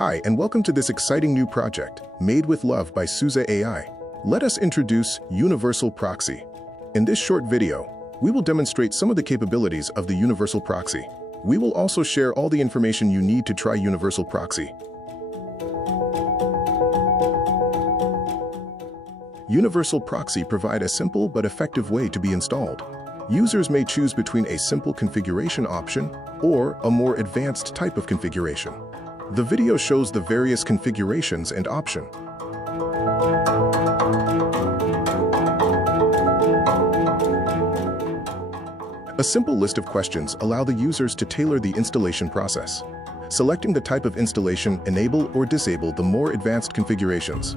Hi, and welcome to this exciting new project, made with love by SUSE AI. Let us introduce Universal Proxy. In this short video, we will demonstrate some of the capabilities of the Universal Proxy. We will also share all the information you need to try Universal Proxy. Universal Proxy provide a simple but effective way to be installed. Users may choose between a simple configuration option or a more advanced type of configuration. The video shows the various configurations and options. A simple list of questions allow the users to tailor the installation process. Selecting the type of installation enable or disable the more advanced configurations.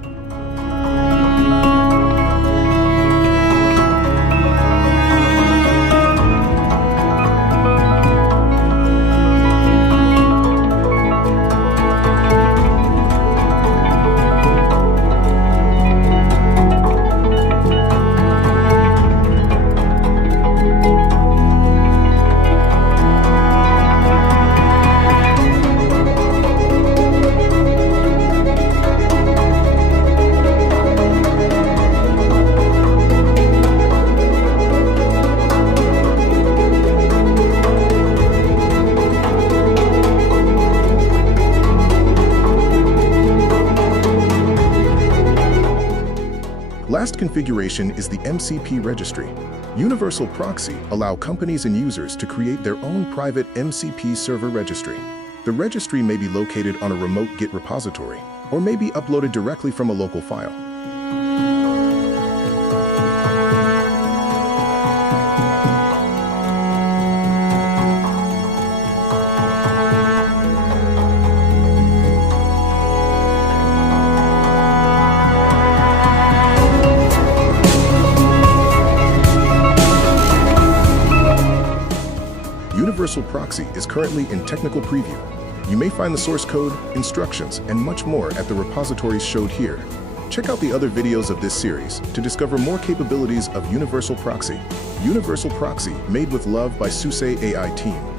Last configuration is the MCP Registry. Universal Proxy allow companies and users to create their own private MCP server registry. The registry may be located on a remote Git repository or may be uploaded directly from a local file. Universal Proxy is currently in technical preview. You may find the source code, instructions, and much more at the repositories showed here. Check out the other videos of this series to discover more capabilities of Universal Proxy. Universal Proxy, made with love by SUSE AI team.